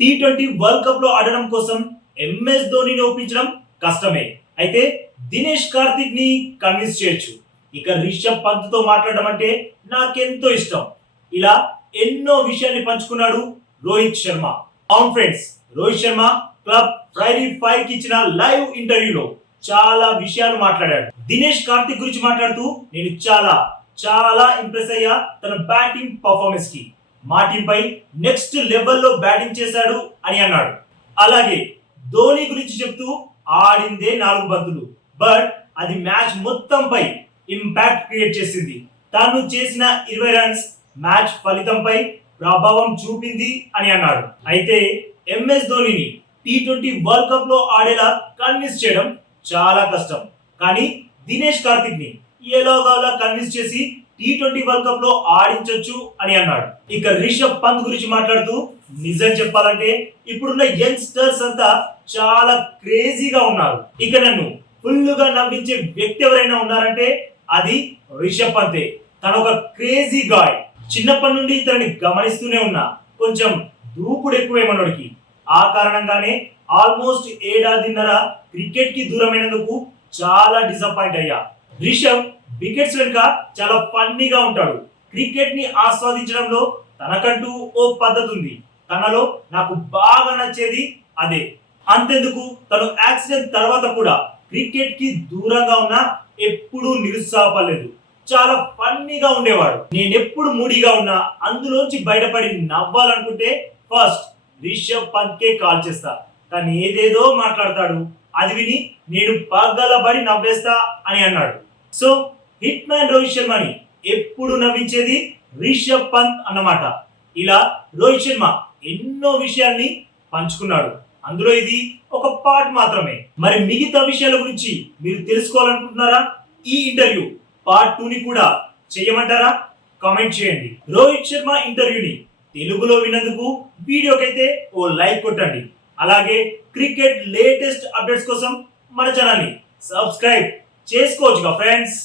Tea twenty world కప్లో ఆడడం కోసం ఎంఎస్ ధోనిని ఒప్పించడం కష్టమే. అయితే దినేష్ కార్తిక్ని కన్విన్స్ చేయొచ్చు. ఇక రిషబ్ పంత్తో మాట్లాడడం అంటే నాకెంతో ఇష్టం. ఇలా ఎన్నో విషయాల్ని పంచుకున్నాడు రోహిత్ శర్మ. అవును friends Rohit Sharma club Prairie ఫైవ్కి ఇచ్చిన లైవ్ ఇంటర్వ్యూలో చాలా విషయాలు మాట్లాడాడు. దినేష్ కార్తిక్ గురించి మాట్లాడుతూ నేను చాలా చాలా ఇంప్రెస్ అయ్యా తన బ్యాటింగ్ పర్ఫార్మెన్స్కి. మా నెక్స్ట్ లెవెల్లో బ్యాటింగ్ చేశాడు అని అన్నాడు. అలాగే ధోని గురించి చెప్తూ ఆడిందే నాలుగు బంతులు. బట్ అది మ్యాచ్ మొత్తంపై ఇంపాక్ట్ క్రియేట్ చేసింది. తాను చేసిన ఇరవై రన్స్ మ్యాచ్ ఫలితంపై ప్రభావం చూపింది అని అన్నాడు. అయితే ఎంఎస్ ధోనిని టీ ట్వంటీ వరల్డ్ కప్లో ఆడేలా కన్విన్స్ చేయడం చాలా కష్టం. కానీ దినేష్ కార్తిక్ని ఎలాగోలా కన్విన్స్ చేసి టీ ట్వంటీ వరల్డ్ కప్లో ఆడించొచ్చు అని అన్నాడు. ఇక రిషబ్ పంత్ గురించి మాట్లాడుతూ నిజం చెప్పాలంటే ఇప్పుడున్న యంగ్స్టర్స్ అంతా చాలా క్రేజీగా ఉన్నారు. ఇక నన్ను ఫుల్లుగా నవ్వించే వ్యక్తి ఎవరైనా ఉన్నారంటే అది రిషబ్ పంతే. తన ఒక క్రేజీ గాయ్. చిన్నప్పటి నుండి ఇతన్ని గమనిస్తూనే ఉన్నా. కొంచెం దూకుడు ఎక్కువే మనోడికి. ఆ కారణంగానే ఆల్మోస్ట్ ఏడాదిన్నర క్రికెట్కి దూరమైనందుకు చాలా డిసప్పాయింట్ అయ్యా. రిషబ్ వికెట్స్ వెనుక చాలా ఫన్నీగా ఉంటాడు. క్రికెట్ని ఆస్వాదించడంలో తనకంటూ ఓ పద్ధతి ఉంది తనలో నాకు బాగా నచ్చేది అదే. అంతెందుకు తను యాక్సిడెంట్ తర్వాత కూడా క్రికెట్కి దూరంగా ఉన్న ఎప్పుడూ నిరుత్సాహపడలేదు. చాలా ఫన్నీగా ఉండేవాడు. నేను ఎప్పుడు మూడీగా ఉన్నా అందులోంచి బయటపడి నవ్వాలనుకుంటే ఫస్ట్ రిషబ్ పంత్కే కాల్ చేస్తా. తను ఏదేదో మాట్లాడతాడు. అది విని నేను పగలబడి నవ్వేస్తా అని అన్నాడు. సో హిట్ మ్యాన్ రోహిత్ శర్మని ఎప్పుడు నవ్వించేది రిషబ్ పంత్ అన్నమాట. ఇలా రోహిత్ శర్మ ఎన్నో విషయాల్ని పంచుకున్నాడు. అందులో ఇది ఒక పార్ట్ మాత్రమే. మరి మిగతా విషయాల గురించి మీరు తెలుసుకోవాలనుకుంటున్నారా? ఈ ఇంటర్వ్యూ పార్ట్ టూని కూడా చేయమంటారా? కామెంట్ చేయండి. రోహిత్ శర్మ ఇంటర్వ్యూని తెలుగులో విన్నందుకు వీడియోకైతే ఓ లైక్ కొట్టండి. అలాగే క్రికెట్ లేటెస్ట్ అప్డేట్స్ కోసం మన ఛానల్ని సబ్స్క్రైబ్ చేసుకోవచ్చుగా ఫ్రెండ్స్